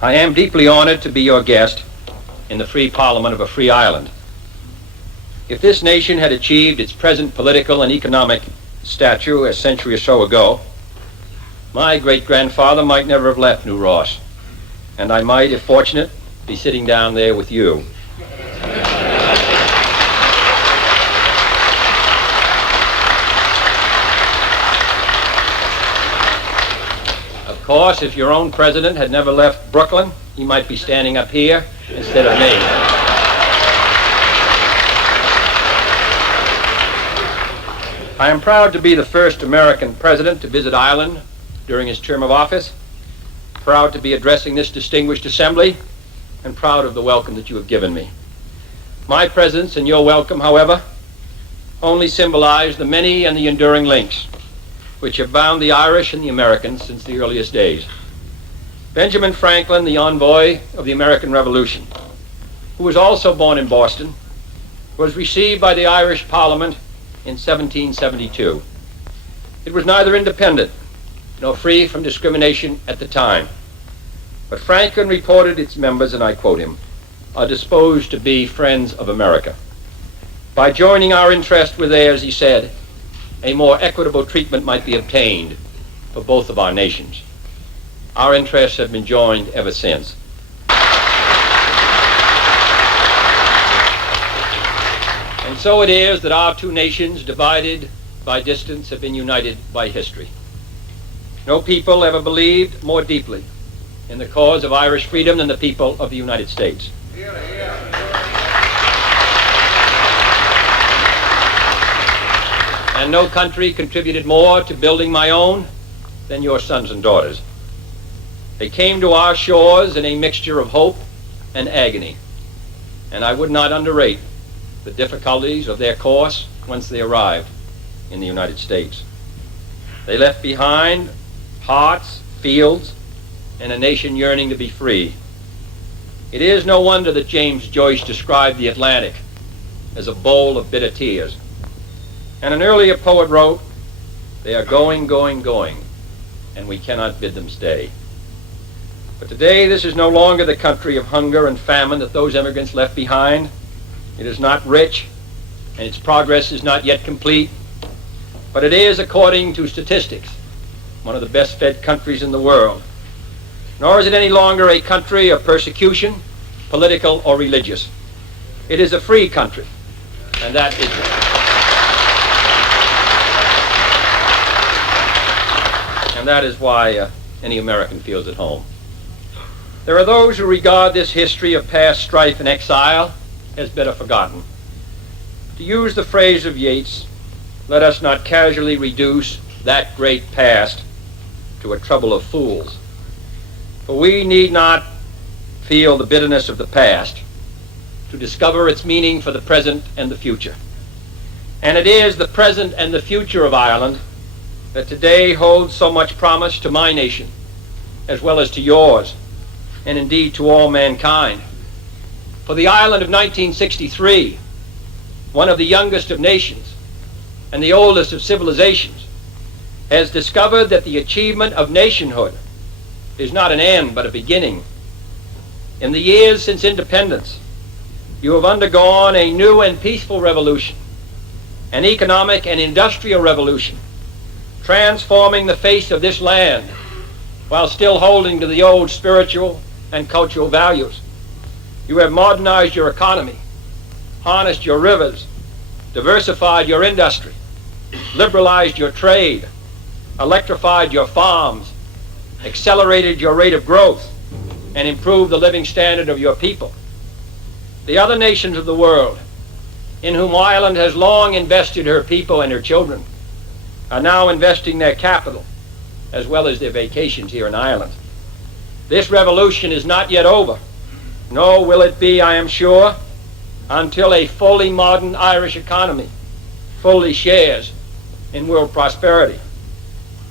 I am deeply honored to be your guest in the free parliament of a free Ireland. If this nation had achieved its present political and economic stature a century or so ago, my great-grandfather might never have left NewRoss, and I might, if fortunate, be sitting down there with you. Of course, if your own president had never left Brooklyn, he might be standing up here instead of me. I am proud to be the first American president to visit Ireland during his term of office, proud to be addressing this distinguished assembly, and proud of the welcome that you have given me. My presence and your welcome, however, only symbolize the many and the enduring links which have bound the Irish and the Americans since the earliest days. Benjamin Franklin, the envoy of the American Revolution, who was also born in Boston, was received by the Irish Parliament in 1772. It was neither independent nor free from discrimination at the time, but Franklin reported its members, and I quote him, are disposed to be friends of America. By joining our interest with theirs, he said, a more equitable treatment might be obtained for both of our nations. Our interests have been joined ever since. And so it is that our two nations, divided by distance, have been united by history. No people ever believed more deeply in the cause of Irish freedom than the people of the United States. And no country contributed more to building my own than your sons and daughters. They came to our shores in a mixture of hope and agony, and I would not underrate the difficulties of their course once they arrived in the United States. They left behind hearts, fields, and a nation yearning to be free. It is no wonder that James Joyce described the Atlantic as a bowl of bitter tears. And an earlier poet wrote, they are going, going, going, and we cannot bid them stay. But today, this is no longer the country of hunger and famine that those immigrants left behind. It is not rich, and its progress is not yet complete, but it is, according to statistics, one of the best-fed countries in the world. Nor is it any longer a country of persecution, political or religious. It is a free country, and that is why any American feels at home. There are those who regard this history of past strife and exile as better forgotten. To use the phrase of Yeats, let us not casually reduce that great past to a trouble of fools. For we need not feel the bitterness of the past to discover its meaning for the present and the future. And it is the present and the future of Ireland that today holds so much promise to my nation, as well as to yours, and indeed to all mankind. For the Ireland of 1963, one of the youngest of nations and the oldest of civilizations, has discovered that the achievement of nationhood is not an end but a beginning. In the years since independence, you have undergone a new and peaceful revolution, an economic and industrial revolution, transforming the face of this land while still holding to the old spiritual and cultural values. You have modernized your economy, harnessed your rivers, diversified your industry, liberalized your trade, electrified your farms, accelerated your rate of growth, and improved the living standard of your people. The other nations of the world, in whom Ireland has long invested her people and her children, are now investing their capital as well as their vacations here in Ireland. This revolution is not yet over, nor will it be, I am sure, until a fully modern Irish economy fully shares in world prosperity.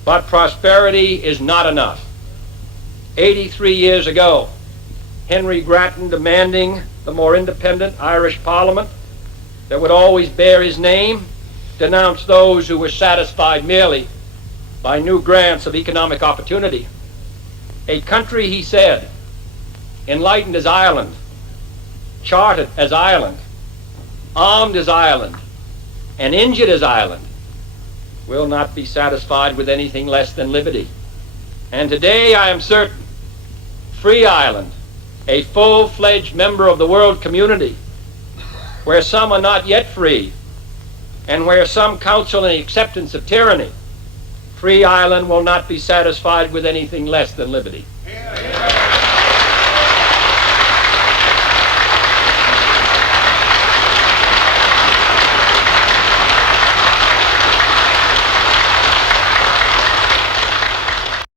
But prosperity is not enough. 83 years ago, Henry Grattan, demanding the more independent Irish Parliament that would always bear his name, denounced those who were satisfied merely by new grants of economic opportunity. A country, he said, enlightened as Ireland, chartered as Ireland, armed as Ireland, and injured as Ireland, will not be satisfied with anything less than liberty. And today I am certain, free Ireland, a full-fledged member of the world community, where some are not yet free, and where some counsel in the acceptance of tyranny, free Ireland will not be satisfied with anything less than liberty.